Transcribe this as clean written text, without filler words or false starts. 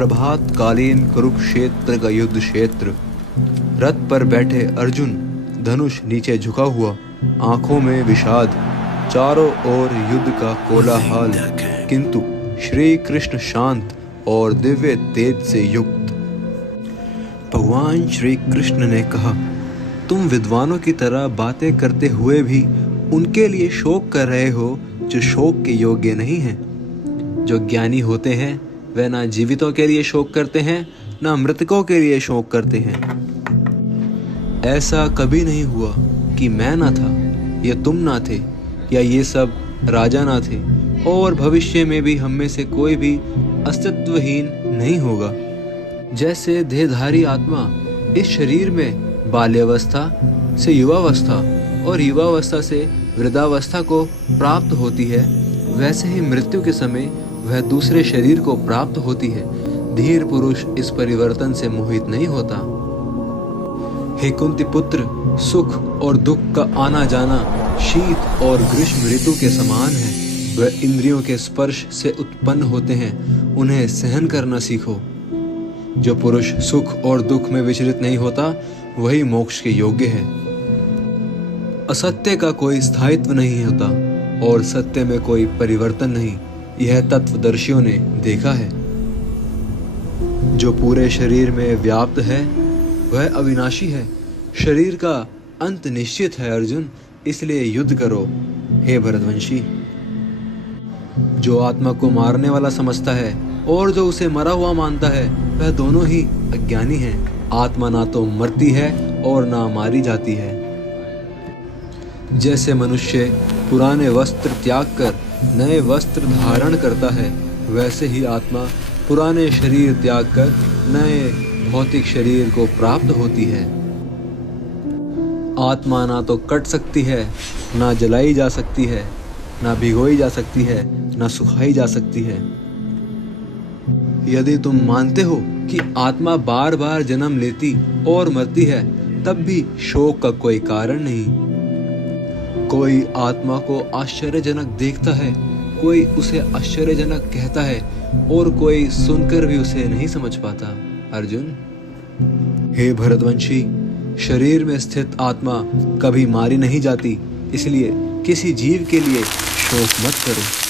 प्रभात कालीन कुरुक्षेत्र का युद्ध क्षेत्र। रथ पर बैठे अर्जुन, धनुष नीचे झुका हुआ, आंखों में विषाद, चारों ओर युद्ध का कोलाहल, किंतु श्री कृष्ण शांत और दिव्य तेज से युक्त। भगवान श्री कृष्ण ने कहा, तुम विद्वानों की तरह बातें करते हुए भी उनके लिए शोक कर रहे हो जो शोक के योग्य नहीं हैं। जो ज्ञानी होते हैं वह ना जीवितों के लिए शोक करते हैं, ना मृतकों के लिए शोक करते हैं। ऐसा कभी नहीं हुआ कि मैं ना था, या तुम ना थे, या ये सब राजा ना थे, और भविष्य में भी हम में से कोई भी अस्तित्वहीन नहीं होगा। जैसे देहधारी आत्मा इस शरीर में बाल्यावस्था से युवावस्था और युवावस्था से वृद्धावस्था को प्राप्त होती है, वैसे ही मृत्यु के समय वह दूसरे शरीर को प्राप्त होती है। धीर पुरुष इस परिवर्तन से मोहित नहीं होता। हे कुंती पुत्र, सुख और दुख का आना जाना शीत और ग्रीष्म ऋतु के समान है। वह इंद्रियों के स्पर्श से उत्पन्न होते हैं, उन्हें सहन करना सीखो। जो पुरुष सुख और दुख में विचलित नहीं होता, वही मोक्ष के योग्य है। असत्य का कोई स्थायित्व नहीं होता और सत्य में कोई परिवर्तन नहीं, यह तत्वदर्शियों ने देखा है। जो पूरे शरीर में व्याप्त है वह अविनाशी है। शरीर का अंत निश्चित है अर्जुन, इसलिए युद्ध करो हे भरतवंशी। जो आत्मा को मारने वाला समझता है और जो उसे मरा हुआ मानता है, वह दोनों ही अज्ञानी हैं। आत्मा ना तो मरती है और ना मारी जाती है। जैसे मनुष्य पुराने वस्त्र त्याग कर नए वस्त्र धारण करता है, वैसे ही आत्मा पुराने शरीर त्याग कर नए भौतिक शरीर को प्राप्त होती है। आत्मा ना तो कट सकती है, ना जलाई जा सकती है, ना भिगोई जा सकती है, ना सुखाई जा सकती है। यदि तुम मानते हो कि आत्मा बार बार जन्म लेती और मरती है, तब भी शोक का कोई कारण नहीं। कोई आत्मा को आश्चर्यजनक देखता है, कोई उसे आश्चर्यजनक कहता है, और कोई सुनकर भी उसे नहीं समझ पाता। अर्जुन, हे भरतवंशी, शरीर में स्थित आत्मा कभी मारी नहीं जाती, इसलिए किसी जीव के लिए शोक मत करो।